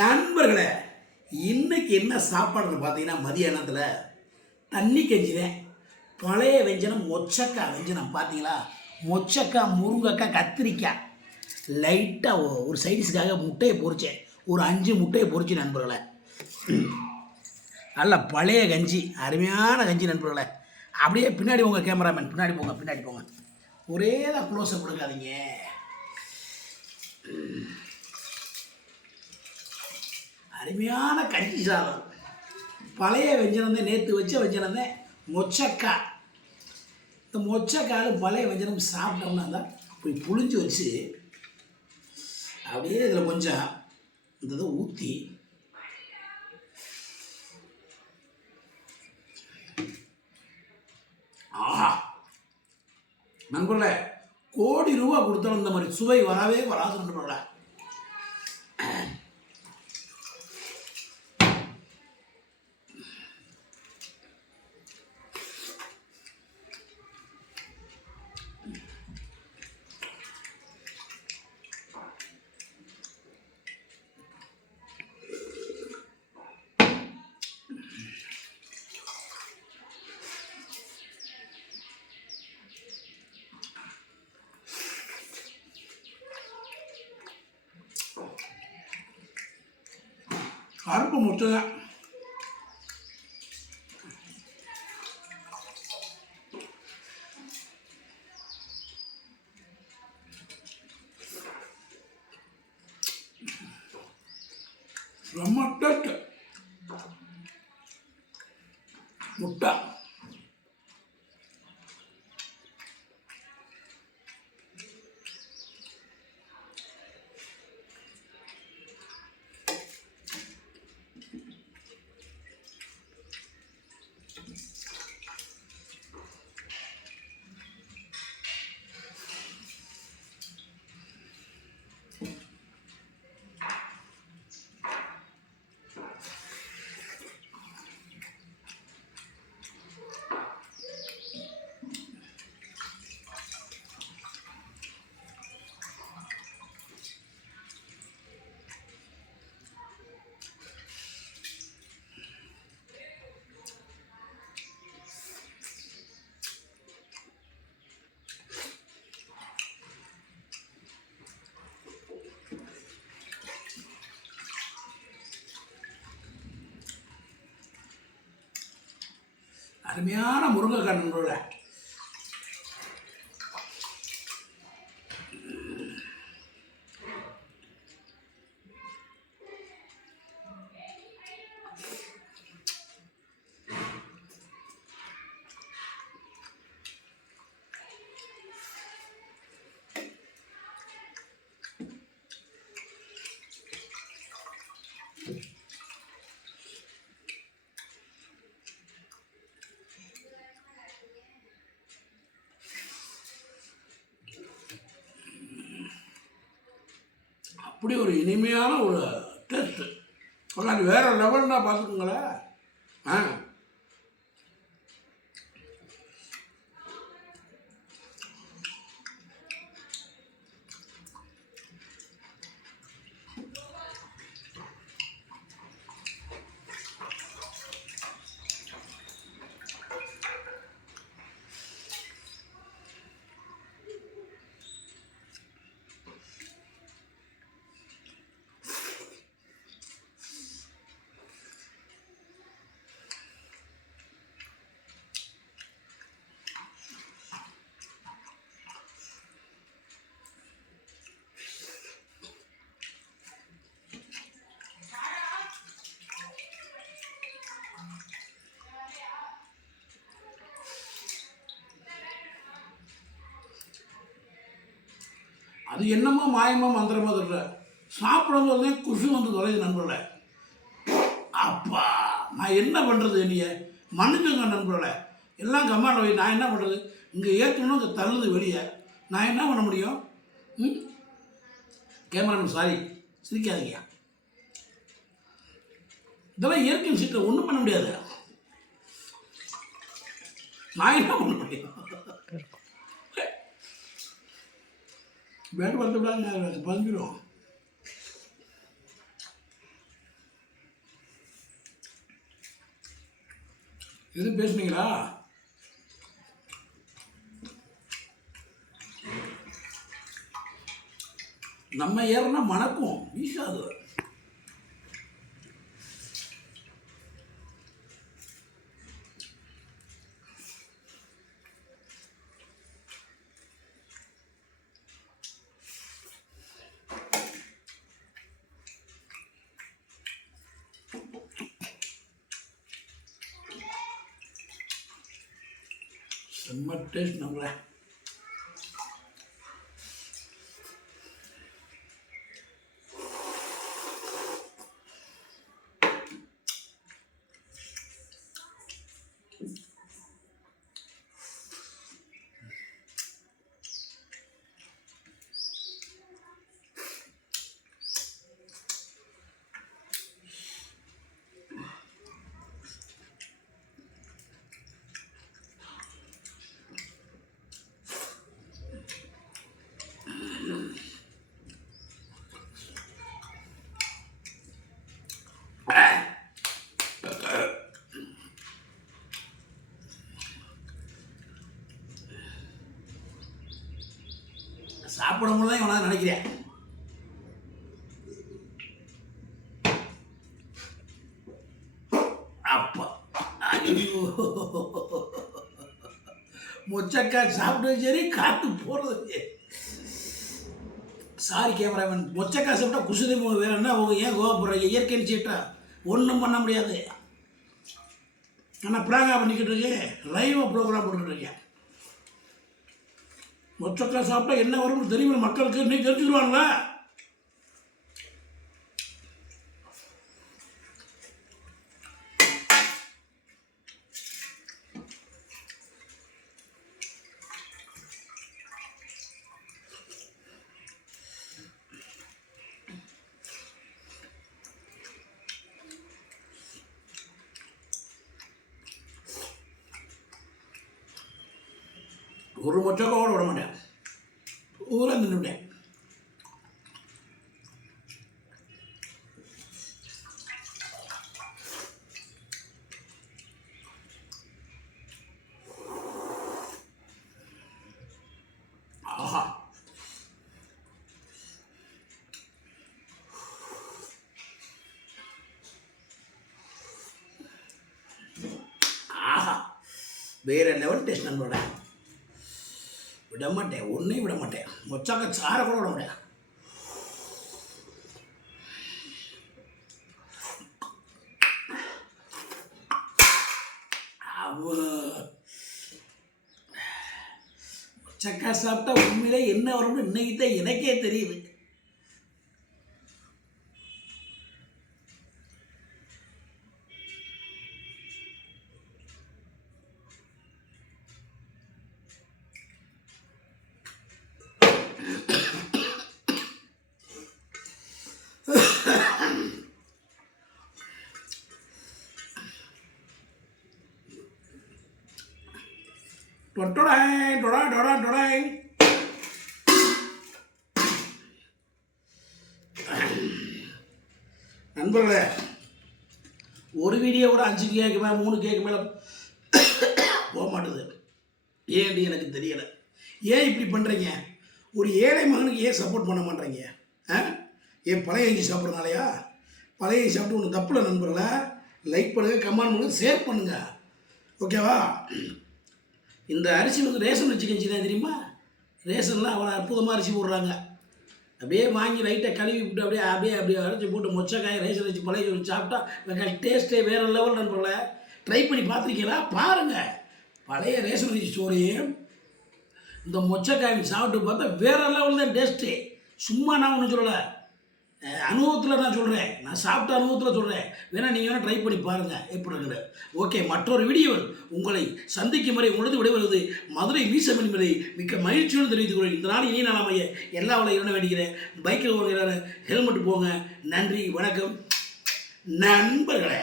நண்பர்களே இன்னைக்கு என்ன சாப்பாடுன்னு பார்த்தீங்கன்னா மதியானத்தில் தண்ணி கஞ்சிதான் பழைய வெஞ்சனம் மொச்சக்காய் வெஞ்சனம் பார்த்தீங்களா? மொச்சக்காய் முருங்கக்காய் கத்திரிக்காய். லைட்டாக ஒரு சைடிஸுக்காக முட்டையை பொரிச்சேன். ஒரு அஞ்சு முட்டையை பொறிச்சு நண்பர்களே. நல்ல பழைய கஞ்சி அருமையான கஞ்சி நண்பர்களே. அப்படியே பின்னாடி போங்க கேமராமேன். பின்னாடி போங்க பின்னாடி போங்க. ஒரே தான் க்ளோஸப் கொடுக்காதீங்க. அருமையான கஞ்சி சாதம் பழைய வெஞ்சனம் நேற்று வச்ச வெஞ்சனம் மொச்சக்காய். இந்த மொச்சக்காயில் பழைய வெஞ்சனம் சாப்பிட்டோம்னா தான் அப்படி புளிஞ்சு வச்சு அப்படியே இதில் கொஞ்சம் இந்த இதை ஊற்றி ஆஹா! நண்பர்களே கோடி ரூபா கொடுத்தாலும் இந்த மாதிரி சுவை வரவே வராது நண்பர்களே. கருப்பு முட்டை தான் ரொம்ப டேஸ்ட் முட்டை. அருமையான முருங்கைக்காய் நண்பர்களே அப்படி ஒரு இனிமையான ஒரு டேஸ்ட்டு அது வேறு லெவல்னா பார்த்துக்கோங்களேன். ஆ? அது என்னமோ மாயமோ மந்திரமோ தெரியல. சாப்பிடும் போது குஷி வந்து தொலைது நண்பர்களே. அப்பா நான் என்ன பண்ணுறது நீங்க மன்னிச்சுங்க நண்பர்களே. எல்லாம் கம்மாண்ட வை நான் என்ன பண்ணுறது இங்கே ஏற்றணும் இங்கே தள்ளுது வெளியே. நான் என்ன பண்ண முடியும்? ம்? கேமராமேன் சாரி சிரிக்காதீங்க. இதெல்லாம் இயற்கை சீட்டில் ஒன்றும் பண்ண முடியாது. நான் என்ன பண்ண முடியும்? வேலை வந்து பதிஞ்சிடும் எதுவும் பேசுனீங்களா? நம்ம ஏறுனா மணக்கும் வீசாது. செம்ம டேஸ்ட் நம்மளை. சாப்பிடும் தான் இவனா நினைக்கிறேன். அப்பா ஐயோ. மொச்சக்காய் சாப்பிட்டது சரி காத்து போகிறது சரி. சாரி கேமராமேன் மொச்சக்காய் சாப்பிட்டா குசுதி வேற என்ன அவங்க ஏன் கோவப்படுறாங்க இயற்கைன்னு சீட்டா ஒன்றும் பண்ண முடியாது. ஆனால் ப்ராங்கா பண்ணிக்கிட்டு இருக்கேன். லைவாக ப்ரோக்ராம் போட்டுக்கிட்டு இருக்கேன். மொச்சக்காய் சாப்பிட்டா என்ன வரும்னு தெரியும். மக்களுக்கு நீ தெரிஞ்சுருவாங்களா ஒரு மொச்சக்காய் கூட விட மாட்டேன் பூரா நின்றுட்டேன் ஆஹா ஆஹா வேற லெவல் டேஸ்ட் நம்மளோட விட மாட்டேன் ஒன்றையும் விட மாட்டேன். மொச்சாக்க சார கூட விட மாட்டேன். அவ மொச்சக்காய் சாப்பிட்டா உண்மையிலே என்ன வரும்னு இன்னைக்கு தான் எனக்கே தெரியுது. டொட்டொடாய் டொடா டொடா டொடாய் நண்பர்களே ஒரு வீடியோ கூட அஞ்சு கேக்கு மேலே மூணு கேக்கு மேலே போக மாட்டுது. ஏன்னு எனக்கு தெரியலை. ஏன் இப்படி பண்ணுறீங்க ஒரு ஏழை மகனுக்கு ஏன் சப்போர்ட் பண்ண மாட்டேறீங்க ஆ? ஏன் பழைய இஞ்சி சாப்பிட்றதுனாலயா? பழைய சாப்பிட்டு ஒன்று தப்பில்லை நண்பர்களை. லைக் பண்ணுங்கள் கமெண்ட் பண்ணுங்கள் ஷேர் பண்ணுங்கள் ஓகேவா இந்த அரிசி வந்து ரேஷன் வச்சு கஞ்சி தான் தெரியுமா? ரேஷன்லாம் அவ்வளோ அற்புதமாக அரிசி போடுறாங்க. அப்படியே வாங்கி லைட்டாக கழுவி விட்டு அப்படியே அப்படியே அப்படியே அரைச்சி போட்டு மொச்சக்காய் ரேஷன் வச்சு பழைய வச்சு சாப்பிட்டா டேஸ்ட்டே வேறு லெவல் நண்பர்கள ட்ரை பண்ணி பார்த்துருக்கீங்களா? பாருங்கள் பழைய ரேஷன் அரிசி சோறையும் இந்த மொச்சக்காய் சாப்பிட்டு பார்த்தா வேறு லெவல் தான் டேஸ்ட்டு சும்மா நான் ஒன்றும் சொல்லலை. அனுபவத்தில் நான் சொல்கிறேன் நான் சாப்பிட்ட அனுபவத்தில் சொல்கிறேன் வேணா நீங்கள் வேணால் ட்ரை பண்ணி பாருங்கள் எப்படி இருக்குது ஓகே மற்றொரு வீடியோவில் உங்களை சந்திக்கும் வரை உங்களது விடைபெறுவது மதுரை மீசமணி என்பதை மிக்க மகிழ்ச்சியோடு தெரிவித்துக் கொள்கிறேன். இந்த நாள் இனிய நாளாமைய எல்லா வளை இரண வேண்டிக்கிறேன். பைக்கில் போங்க ஹெல்மெட் போங்க. நன்றி வணக்கம். நண்பர்களே.